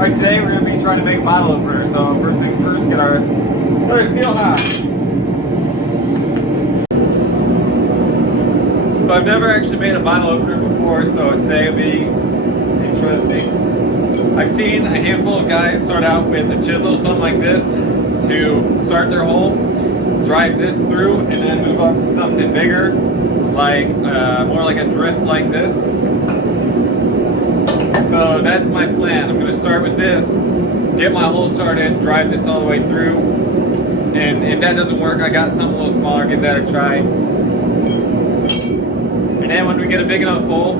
Alright, today we're going to be trying to make a bottle opener. So first things first, get our steel hot. So I've never actually made a bottle opener before, so today will be interesting. I've seen a handful of guys start out with a chisel, something like this, to start their hole, drive this through, and then move up to something bigger, like more like a drift like this. So that's my plan. I'm going to start with this, get my hole started, drive this all the way through, and if that doesn't work, I got something a little smaller, give that a try. And then when we get a big enough hole,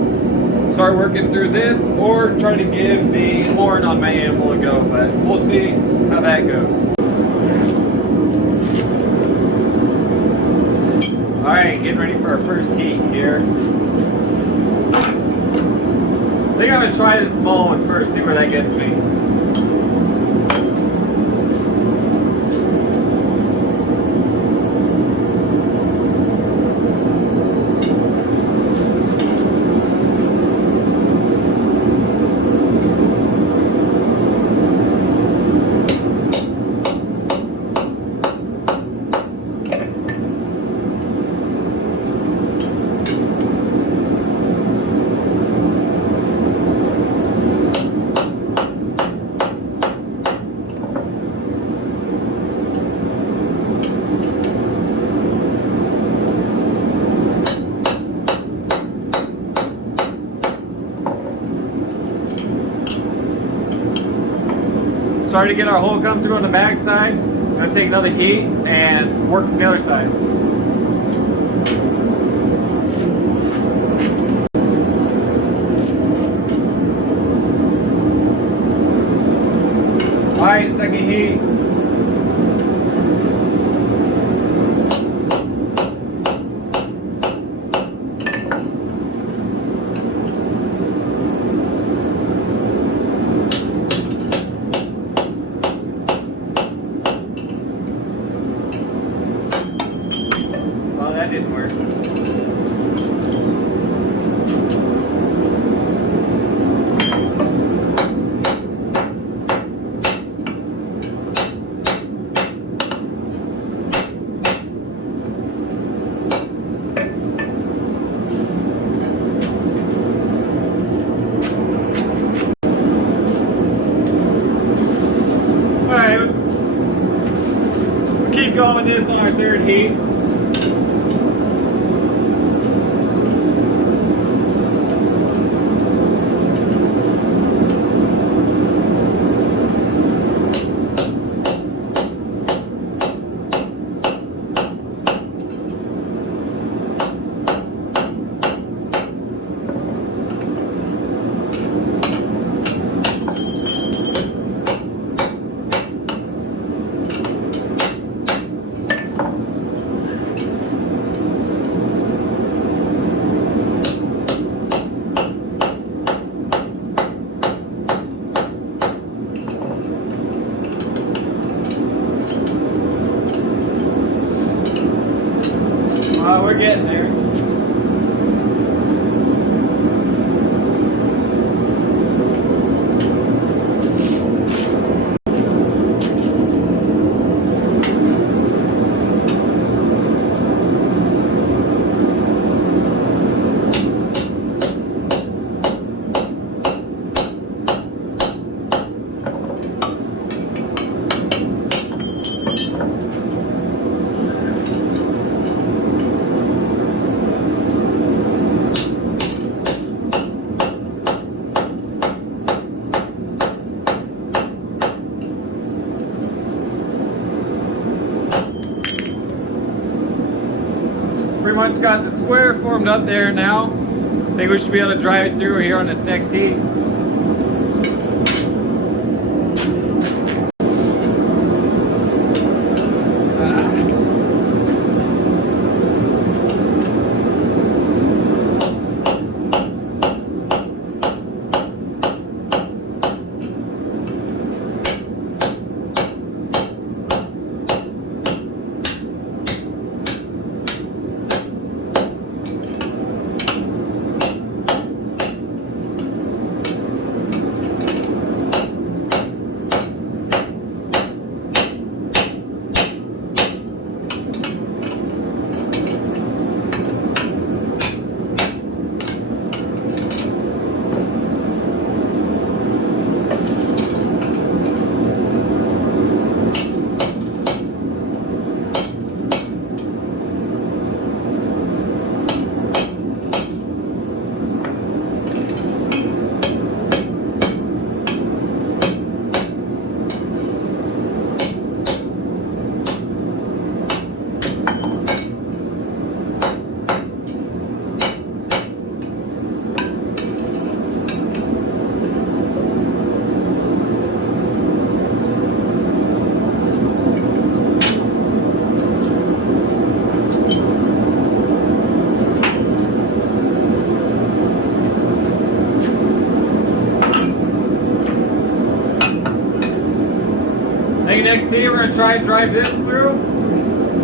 start working through this, or try to give the horn on my animal a go, but we'll see how that goes. Alright, getting ready for our first heat here. I think I'm going to try this small one first, see where that gets me. Starting to get our hole come through on the back side. I'm going to take another heat and work from the other side. Alright, second heat. That didn't work. Alright, we'll keep going with this on our third heat. We're getting there. Pretty much got the square formed up there now. I think we should be able to drive it through here on this next heat. think next here we're going to try and drive this through.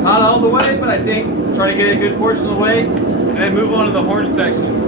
Not all the way, but I think try to get a good portion of the way, and then move on to the horn section.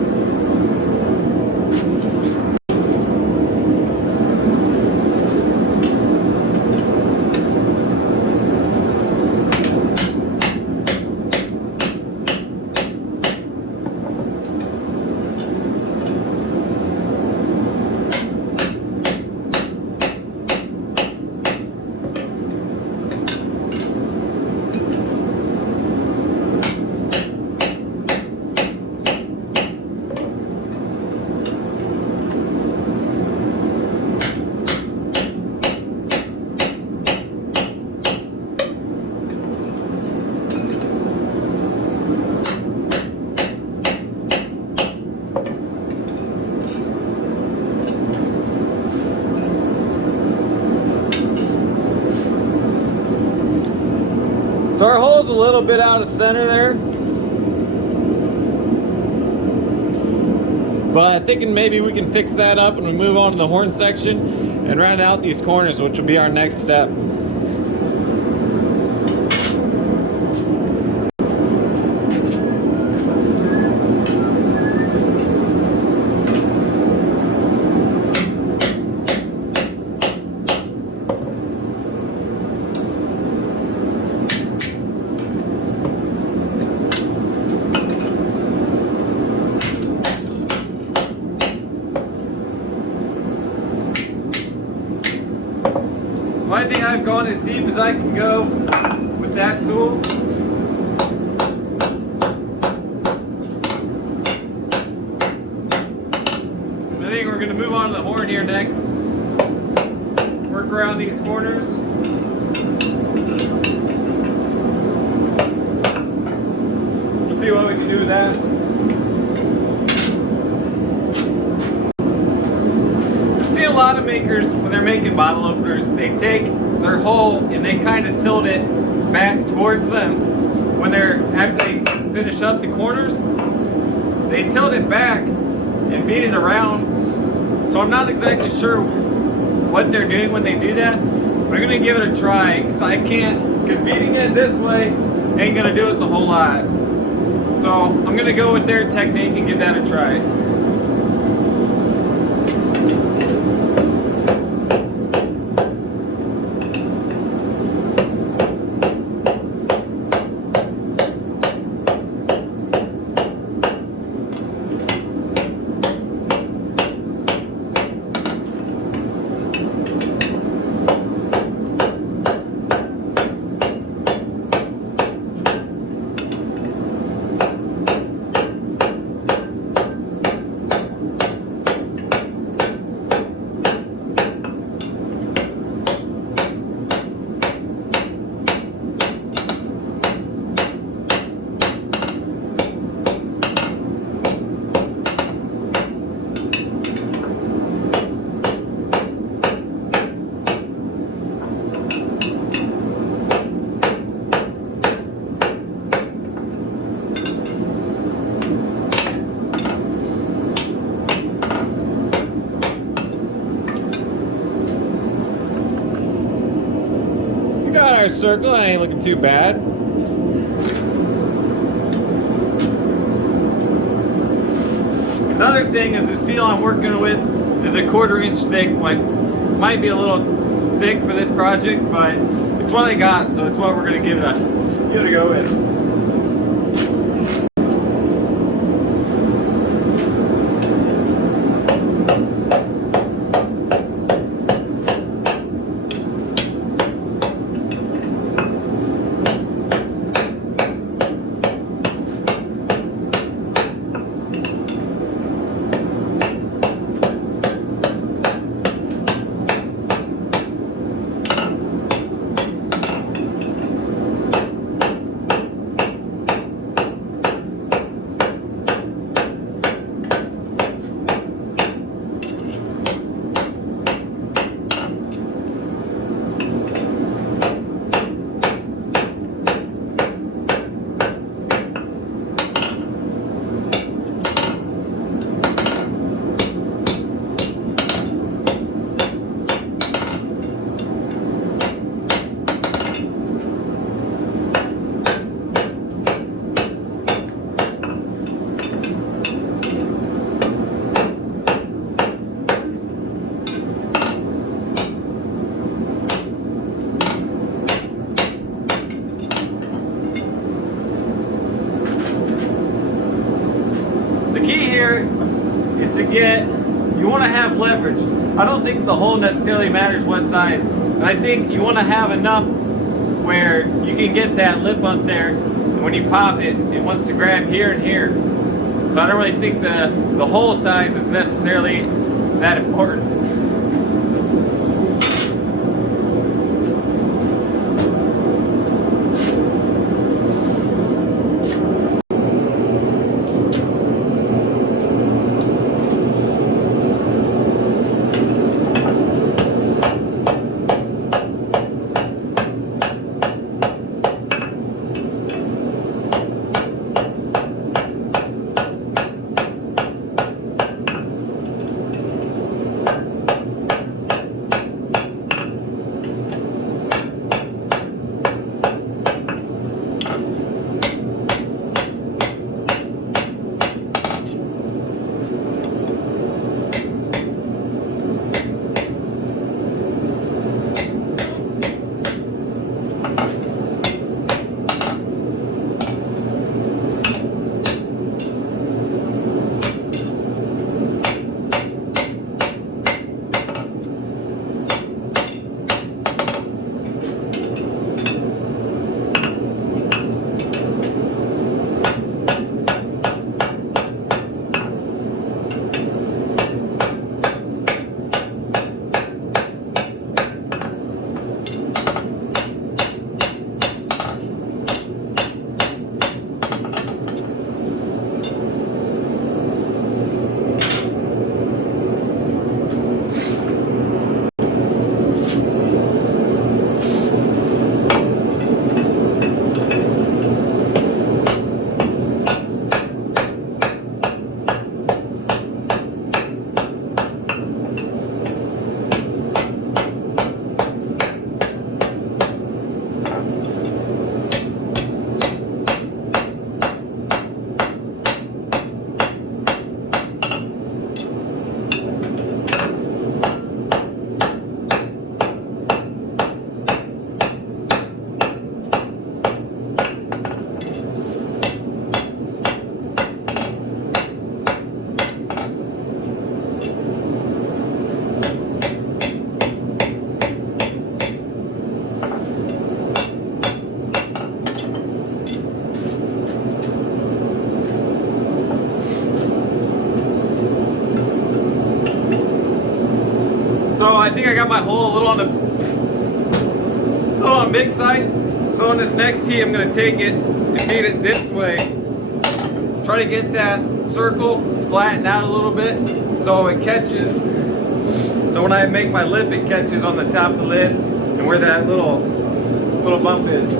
So our hole's a little bit out of center there, but thinking maybe we can fix that up when we move on to the horn section and round out these corners, which will be our next step. I think I've gone as deep as I can go with that tool. I think we're going to move on to the horn here next. Work around these corners. We'll see what we can do with that. A lot of makers, when they're making bottle openers, they take their hole and they kind of tilt it back towards them. When they're, after they finish up the corners, they tilt it back and beat it around. So I'm not exactly sure what they're doing when they do that, but I'm gonna give it a try, because I can't, because beating it this way ain't gonna do us a whole lot. So I'm gonna go with their technique and give that a try. Our circle ain't looking too bad. Another thing is the steel I'm working with is a 1/4 inch thick. Like, might be a little thick for this project, but it's what I got, so it's what we're gonna give it a go with. I don't think the hole necessarily matters what size. And I think you want to have enough where you can get that lip up there. And when you pop it, it wants to grab here and here. So I don't really think the hole size is necessarily that important. So I think I got my hole a little on the big side. So on this next tee, I'm gonna take it and feed it this way. Try to get that circle flattened out a little bit so it catches. So when I make my lip, it catches on the top of the lid and where that little bump is.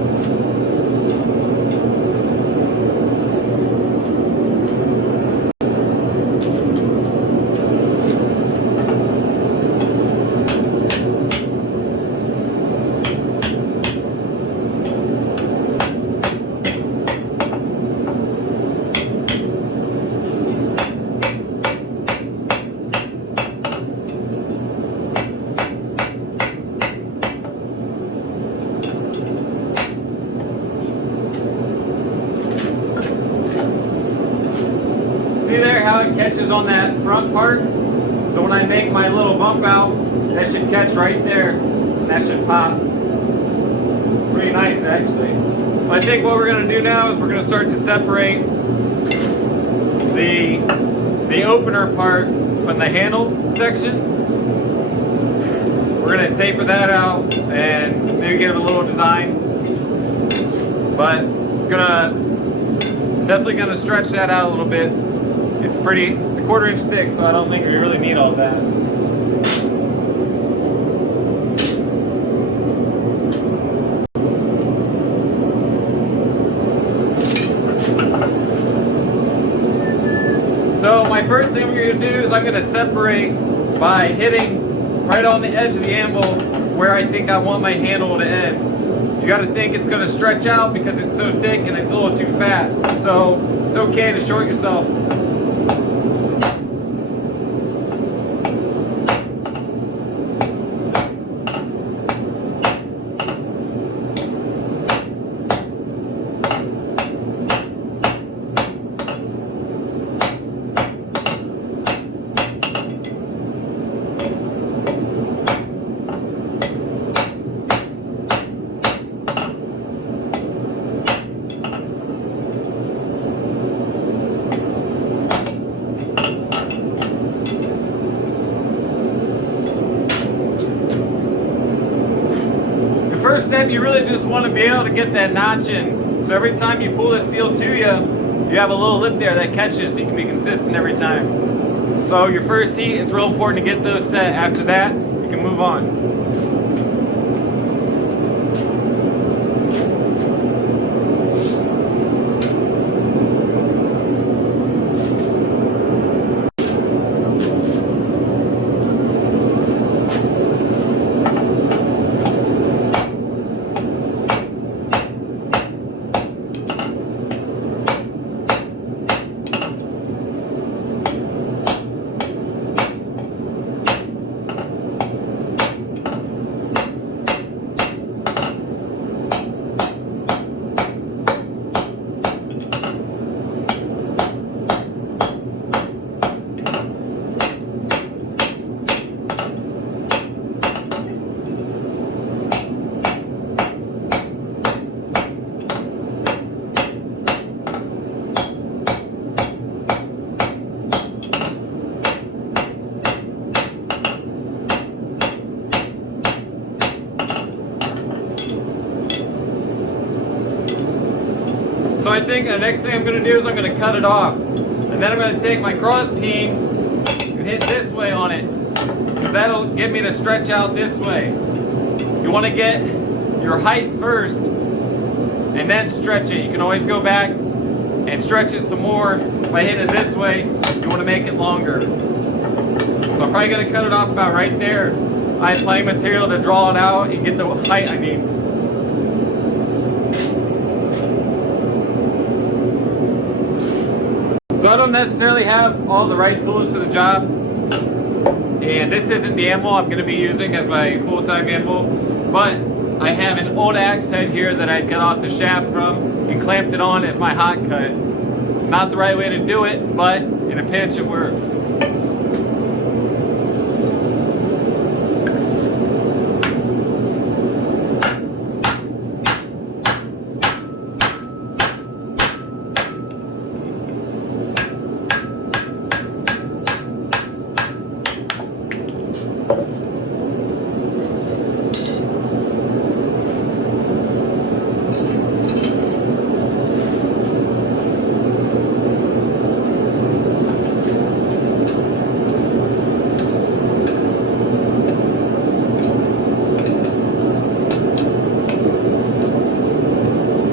See there how it catches on that front part? So when I make my little bump out, that should catch right there, and that should pop. Pretty nice actually. So I think what we're gonna do now is we're gonna start to separate the opener part from the handle section. We're gonna taper that out and maybe give it a little design. But definitely gonna stretch that out a little bit. It's a 1/4 inch thick, so I don't think we really need all that. So my first thing we're gonna do is I'm gonna separate by hitting right on the edge of the anvil where I think I want my handle to end. You gotta think it's gonna stretch out because it's so thick and it's a little too fat. So it's okay to short yourself. first step, you really just want to be able to get that notch in. So every time you pull the steel to you, you have a little lip there that catches so you can be consistent every time. So your first heat, it's real important to get those set. After that, you can move on. So I think the next thing I'm going to do is I'm going to cut it off. And then I'm going to take my cross peen and hit this way on it, because that'll get me to stretch out this way. You want to get your height first and then stretch it. You can always go back and stretch it some more by hitting it this way. You want to make it longer. So I'm probably going to cut it off about right there. I have plenty of material to draw it out and get the height I need. So I don't necessarily have all the right tools for the job, and this isn't the anvil I'm going to be using as my full-time anvil, but I have an old axe head here that I cut off the shaft from and clamped it on as my hot cut. Not the right way to do it, but in a pinch it works.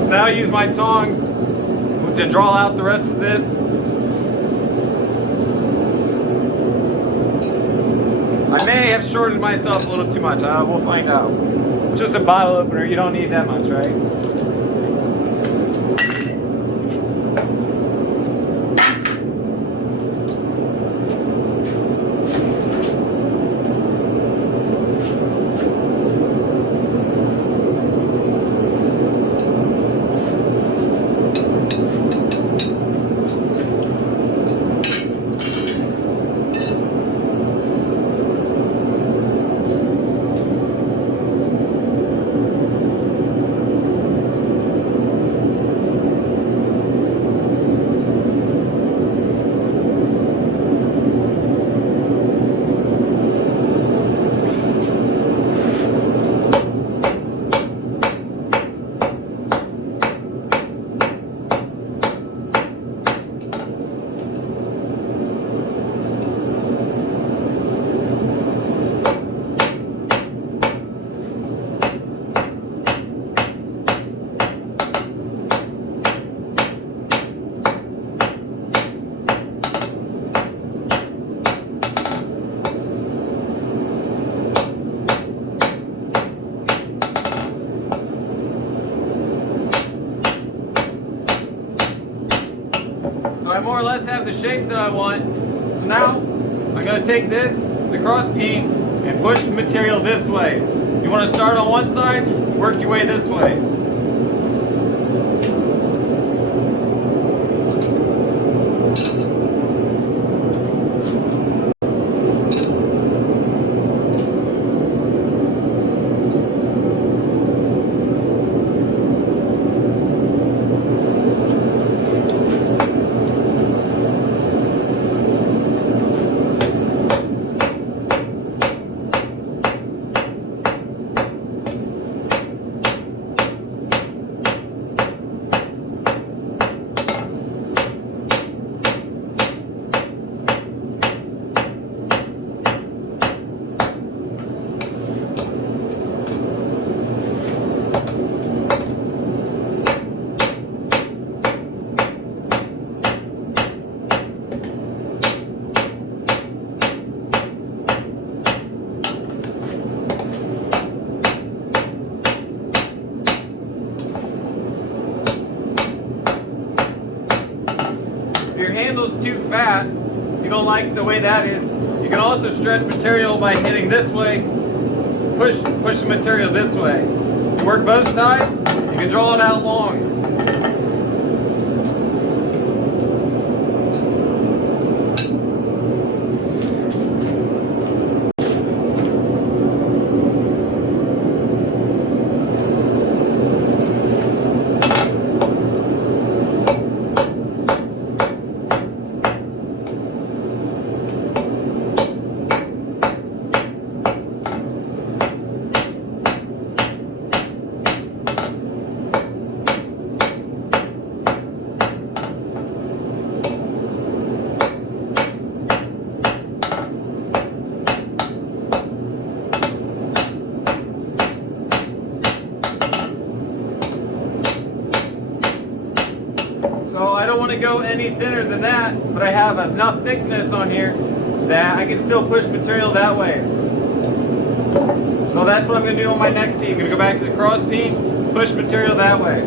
Now I use my tongs to draw out the rest of this. I may have shorted myself a little too much. We'll find out. Just a bottle opener, you don't need that much, right? So I more or less have the shape that I want. So now I'm going to take this, the cross peen, and push the material this way. You want to start on one side, work your way this way. fat, if you don't like the way that is, you can also stretch material by hitting this way, push the material this way. You work both sides, you can draw it out long. So I don't want to go any thinner than that, but I have enough thickness on here that I can still push material that way. So that's what I'm going to do on my next tee. I'm going to go back to the cross peen, push material that way.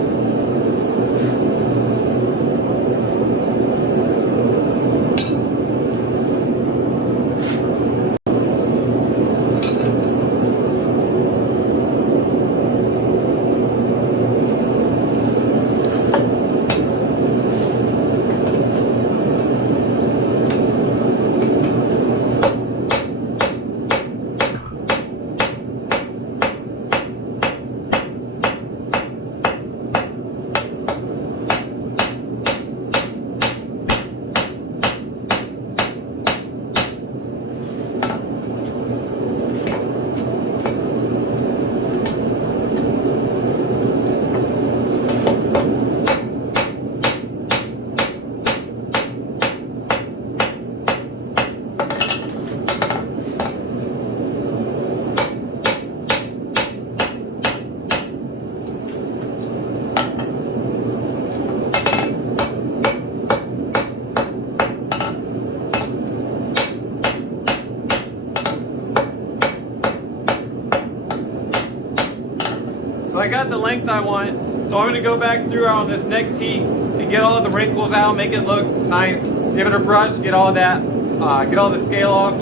So I got the length I want, so I'm going to go back through on this next heat and get all the wrinkles out, make it look nice. Give it a brush, get all that, get all the scale off.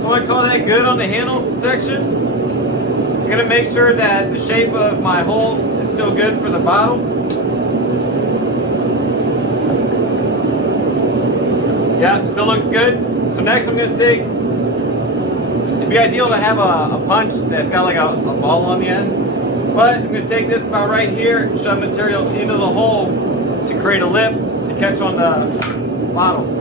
So I call that good on the handle section. I'm going to make sure that the shape of my hole is still good for the bottle. Yeah, still looks good. So next I'm going to take, it'd be ideal to have a punch that's got like a ball on the end. But I'm going to take this about right here, shove material into the hole to create a lip to catch on the bottle.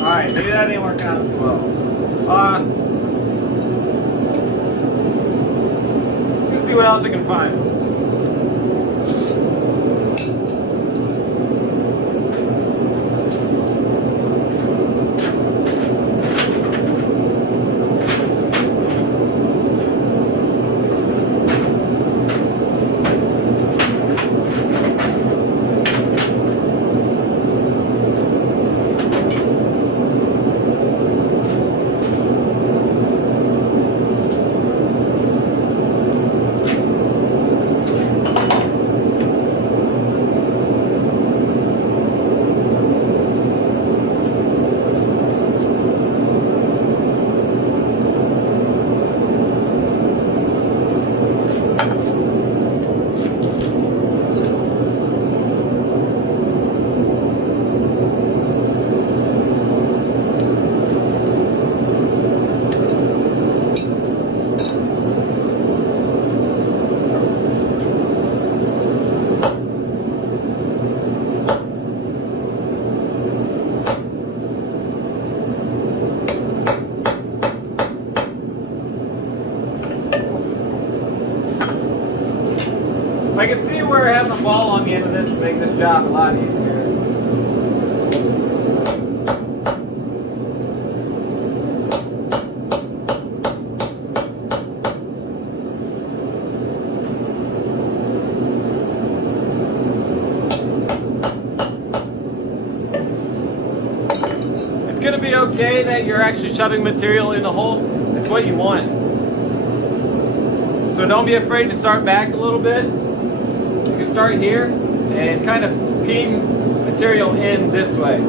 Alright, maybe that ain't working out too well. Let's see what else I can find. gonna be okay that you're actually shoving material in the hole. It's what you want. So don't be afraid to start back a little bit. You can start here and kind of ping material in this way.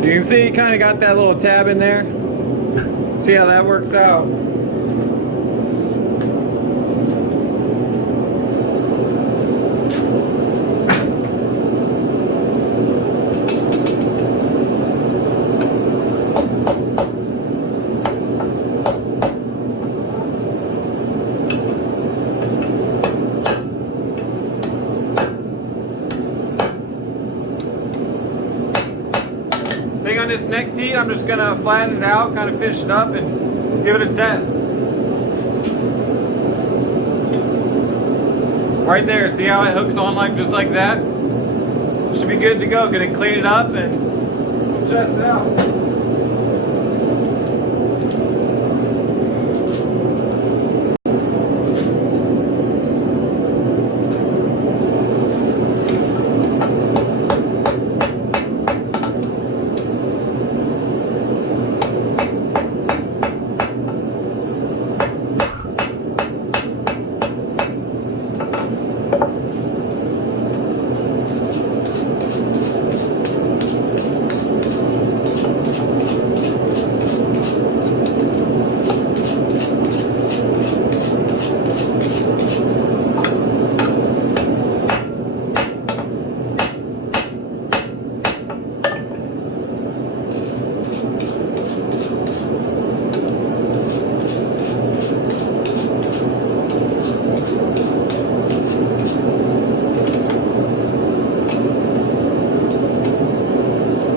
You can see you kind of got that little tab in there. See how that works out. On this next heat, I'm just gonna flatten it out, kind of finish it up, and give it a test. Right there, see how it hooks on like just like that? Should be good to go. Gonna clean it up and we'll test it out.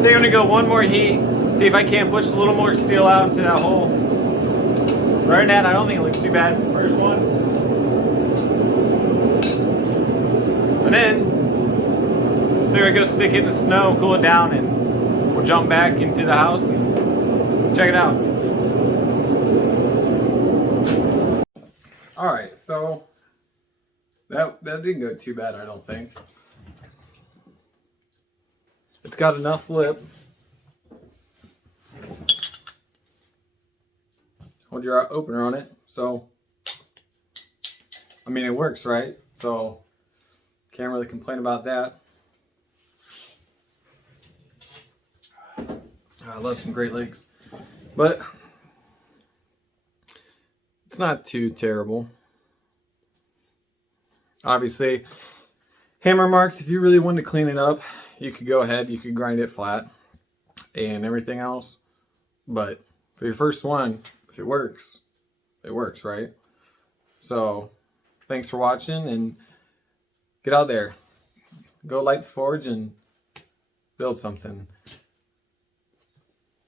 I'm gonna go one more heat, see if I can't push a little more steel out into that hole. Right now, I don't think it looks too bad for the first one. And then, they're gonna go stick it in the snow, cool it down, and we'll jump back into the house and check it out. Alright, so that didn't go too bad, I don't think. It's got enough lip. Hold your opener on it. So, I mean, it works, right? So, can't really complain about that. I love some Great Lakes. But, it's not too terrible. Obviously, hammer marks, if you really wanted to clean it up, you could go ahead, you could grind it flat and everything else. But for your first one, if it works, right? So thanks for watching, and get out there. Go light the forge and build something.